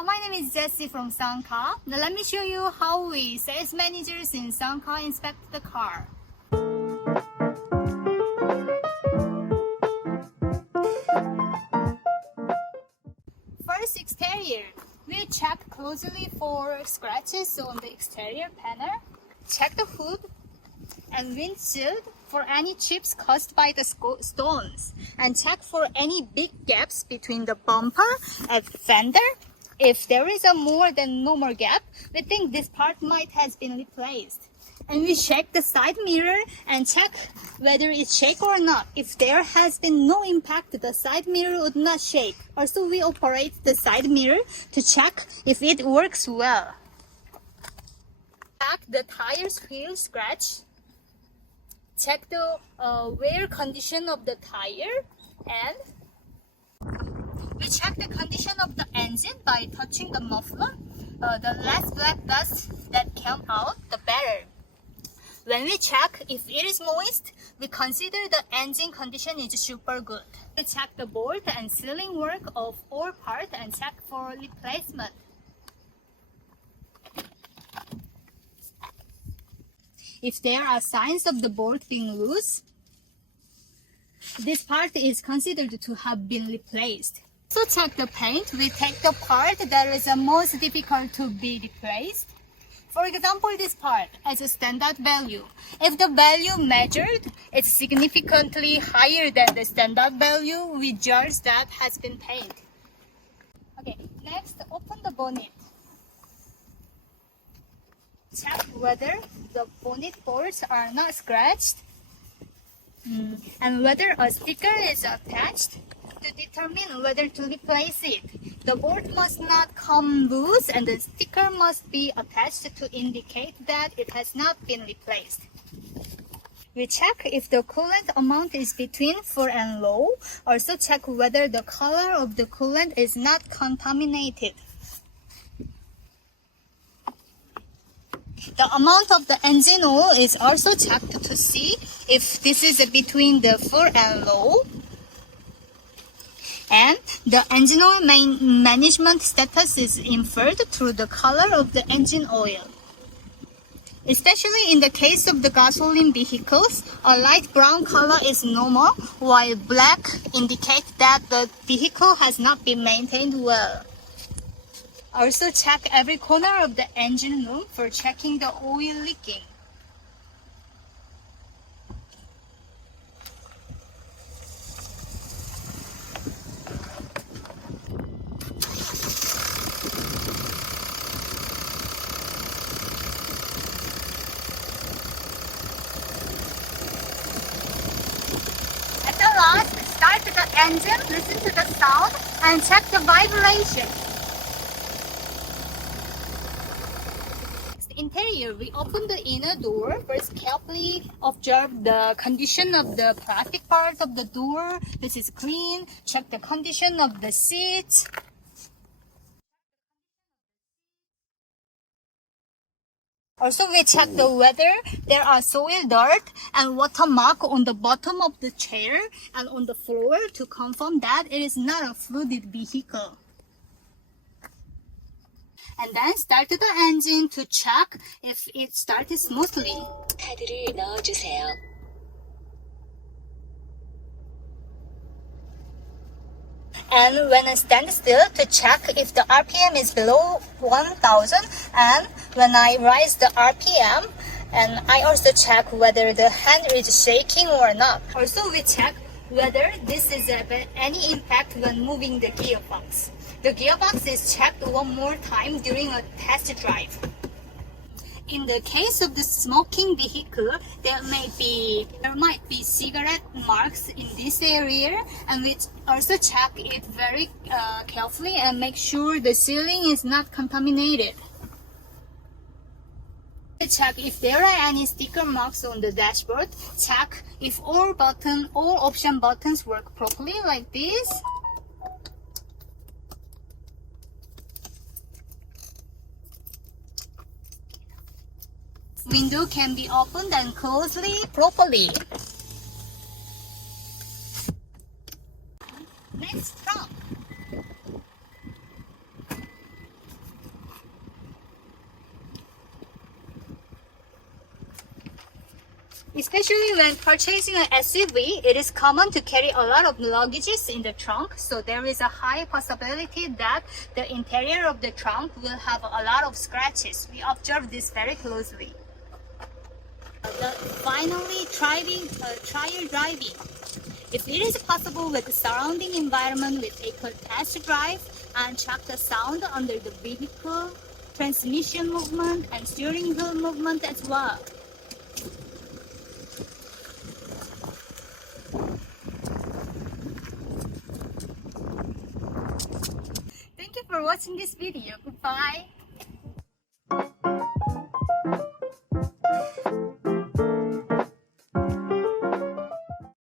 Hello, my name is Jessie from SSANCAR. Now let me show you how we sales managers in SSANCAR inspect the car. First, exterior. We check closely for scratches on the exterior panel. Check the hood and windshield for any chips caused by the stones, and check for any big gaps between the bumper and fender. If there is a more than normal gap, we think this part might has been replaced. And we check the side mirror and check whether it shake or not. If there has been no impact, the side mirror would not shake. Also, we operate the side mirror to check if it works well. Check the tires wheel scratch. Check the wear condition of the tire, and we check the condition of the engine by touching the muffler. The less black dust that come out, the better. When we check if it is moist, we consider the engine condition is super good. We check the bolt and sealing work of all parts and check for replacement. If there are signs of the bolt being loose, this part is considered to have been replaced. So check the paint. We take the part that is the most difficult to be replaced. For example, this part as a standard value. If the value measured is significantly higher than the standard value, we judge that has been painted. Okay, next, open the bonnet. Check whether the bonnet bolts are not scratched and whether a sticker is attached to determine whether to replace it. The bolt must not come loose and the sticker must be attached to indicate that it has not been replaced. We check if the coolant amount is between full and low. Also check whether the color of the coolant is not contaminated. The amount of the engine oil is also checked to see if this is between the full and low. And the engine oil management status is inferred through the color of the engine oil. Especially in the case of the gasoline vehicles, a light brown color is normal, while black indicates that the vehicle has not been maintained well. Also check every corner of the engine room for checking the oil leaking. At the last, start the engine, listen to the sound, and check the vibration. Interior, we open the inner door. First, carefully observe the condition of the plastic part of the door. This is clean. Check the condition of the seats. Also, we check the whether there are soil, dirt, and watermark on the bottom of the chair and on the floor to confirm that it is not a flooded vehicle. And then start the engine to check if it started smoothly. 카드를 넣어주세요. And when I stand still to check if the RPM is below 1000, and when I rise the RPM, and I also check whether the hand is shaking or not. Also we check whether this is any impact when moving the gearbox. The gearbox is checked one more time during a test drive. In the case of the smoking vehicle, there might be cigarette marks in this area, and we also check it very carefully and make sure the ceiling is not contaminated. Check if there are any sticker marks on the dashboard. Check if all option buttons work properly, like this. Window can be opened and closed properly. Next, trunk. Especially when purchasing an SUV, it is common to carry a lot of luggages in the trunk, so there is a high possibility that the interior of the trunk will have a lot of scratches. We observe this very closely. Finally, trial driving. If it is possible with the surrounding environment, we take a test drive and check the sound under the vehicle, transmission movement, and steering wheel movement as well. Thank you for watching this video. Goodbye.